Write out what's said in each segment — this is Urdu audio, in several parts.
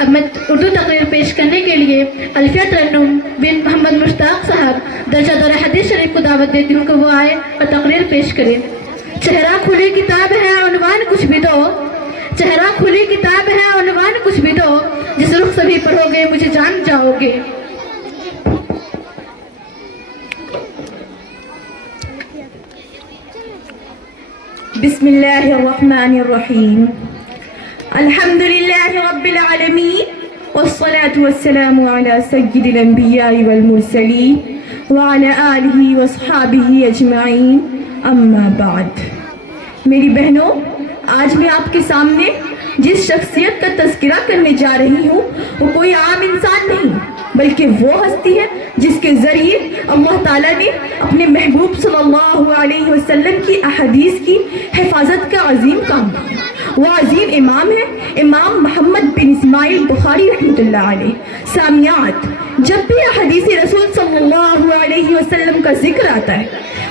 اب میں اردو تقریر پیش کرنے کے لیے الفیہ ترنم بن محمد مشتاق صاحب درجہ دورہ حدیث شریف کو دعوت دیتی ہوں کہ وہ آئے اور تقریر پیش کریں۔ چہرہ کھلی کتاب ہے عنوان کچھ بھی دو، چہرہ کھلی کتاب ہے عنوان کچھ بھی دو، جس رخ سے بھی پڑھو گے مجھے جان جاؤ گے۔ بسم اللہ الرحمن الرحیم، الحمد للہ رب العالمین، والصلاة والسلام على سید الانبیاء والمرسلین وعلى آلہ واصحابہ اجمعین، اما بعد۔ میری بہنوں، آج میں آپ کے سامنے جس شخصیت کا تذکرہ کرنے جا رہی ہوں وہ کوئی عام انسان نہیں بلکہ وہ ہستی ہے جس کے ذریعے اللہ تعالیٰ نے اپنے محبوب صلی اللہ علیہ وسلم کی احادیث کی حفاظت کا عظیم کام کیا۔ وہ عظیم امام ہے امام محمد بن اسماعیل بخاری رحمۃ اللہ علیہ۔ سامعات، جب بھی احادیث رسول صلی اللہ علیہ وسلم کا ذکر آتا ہے،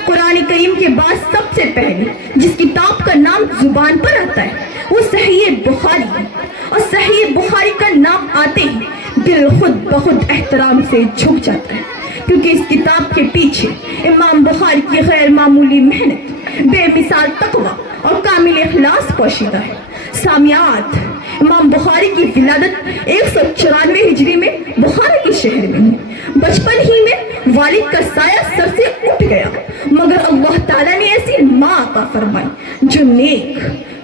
قرآن کریم کے بعد سب سے پہلے جس کتاب کا نام زبان پر آتا ہے وہ صحیح بخاری ہے، اور صحیح بخاری کا نام آتے ہی دل خود بخود احترام سے جھک جاتا ہے، کیونکہ اس کتاب کے پیچھے امام بخاری کی غیر معمولی محنت، بے مثال تقویٰ اور کامل اخلاص پوشیدہ ہے۔ سامعات، امام بخاری کی ولادت 194 ہجری میں بخارا کے شہر میں ہوئی۔ بچپن ہی میں والد کا سایہ سر سے اٹھ گیا، مگر اللہ تعالیٰ نے ایسی ماں عطا فرمائی جو نیک،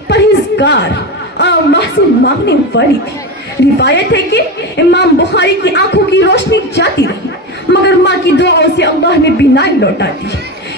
پرہیزگار اور اللہ سے مانگنے والی تھی۔ روایت ہے کہ امام بخاری کی آنکھوں کی روشنی جاتی رہی مگر ماں کی دعاؤں سے اللہ نے بینائی لوٹا دی۔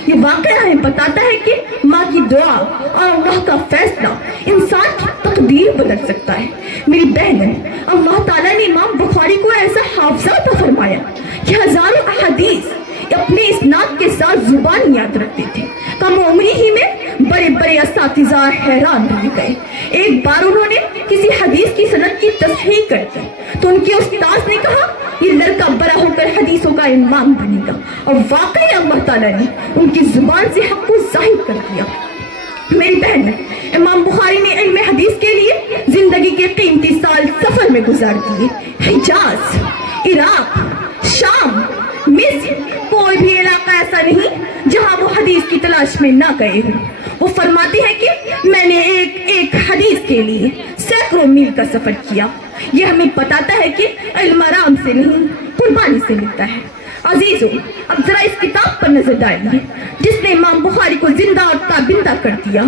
یہ واقعہ ہمیں بتاتا ہے کہ ماں کی دعا اور اللہ کا فیصلہ انسان کی تقدیر بدل سکتا ہے۔ میری بہنوں، اللہ تعالیٰ نے امام بخاری کو ایسا حافظہ عطا فرمایا کہ ہزاروں احادیث اپنے اسناد کے ساتھ زبان یاد رکھتے تھے۔ کم عمری ہی میں بڑے بڑے اساتذہ حیران رہ گئے۔ ایک بار انہوں نے کسی حدیث کی سند کی تصحیح کر دی تو ان کے استاذ نے کہا یہ لڑکا بڑا ہو کر حدیثوں کا امام بنے گا، اور واقعی اللہ تعالیٰ نے ان کی زبان سے حق کو ظاہر کر دیا۔ میری بہن، امام بخاری نے علم حدیث کے لیے زندگی کے قیمتی سال سفر میں گزار دیے۔ حجاز، عراق، شام، مصر، کوئی بھی علاقہ ایسا نہیں جہاں وہ حدیث کی تلاش میں نہ گئے ہوں۔ وہ فرماتے ہیں کہ میں نے ایک حدیث کے لیے سینکڑوں میل کا سفر کیا۔ یہ ہمیں بتاتا ہے کہ علم آرام سے نہیں، قربانی سے ملتا ہے۔ عزیزوں، اب ذرا اس کتاب پر نظر ڈالیے جس نے امام بخاری کو زندہ اور تابندہ کر دیا۔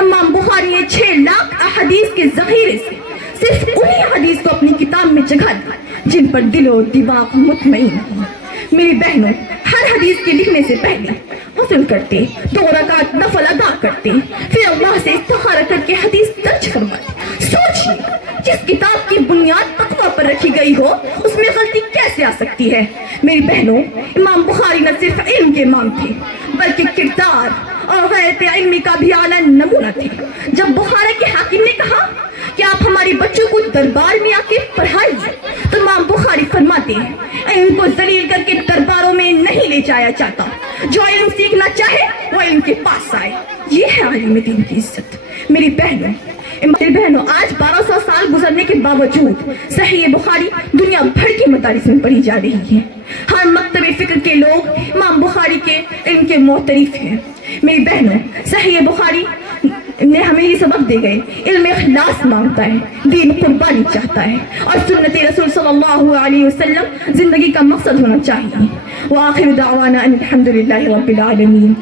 امام بخاری نے 6 لاکھ احادیث کے ذخیرے سے صرف انہی حدیث کو اپنی کتاب میں جگہ دی جن پر دل و دماغ مطمئن ہے۔ میری بہنوں، ہر حدیث کے لکھنے سے پہلے غسل کرتے، 2 رکعت نفل ادا کرتے، پھر اللہ سے استخارہ کر کے حدیث درج فرماتے۔ سوچیے، جس کتاب کی بنیاد تقویٰ پر رکھی گئی ہو اس میں غلطی کیسے آ سکتی ہے؟ میری بہنوں، امام بخاری نہ صرف علم کے امام تھے بلکہ کردار اور غیرت علمی کا بھی اعلیٰ نمونہ تھے۔ جب بخارا کے حاکم نے کہا کہ آپ ہمارے بچوں کو دربار میں آ کے پڑھائیے تو امام بخاری فرماتے ہیں علم کو ذلیل کر کے درباروں میں نہیں لے جایا جاتا، جو علم سیکھنا چاہے وہ علم کے پاس آئے۔ یہ ہے عالم دین کی عزت۔ میری بہنوں، آج 1200 سال گزرنے کے باوجود صحیح بخاری دنیا بھر کے مدارس میں پڑھی جا رہی ہے۔ ہر مکتب فکر کے لوگ امام بخاری کے علم کے معترف ہیں۔ میری بہنوں، صحیح بخاری نے ہمیں یہ سبق دے گئے، علم اخلاص مانگتا ہے، دین قربانی چاہتا ہے، اور سنت رسول صلی اللہ علیہ وسلم زندگی کا مقصد ہونا چاہیے۔ وآخر دعوانا ان الحمد للہ رب العالمین۔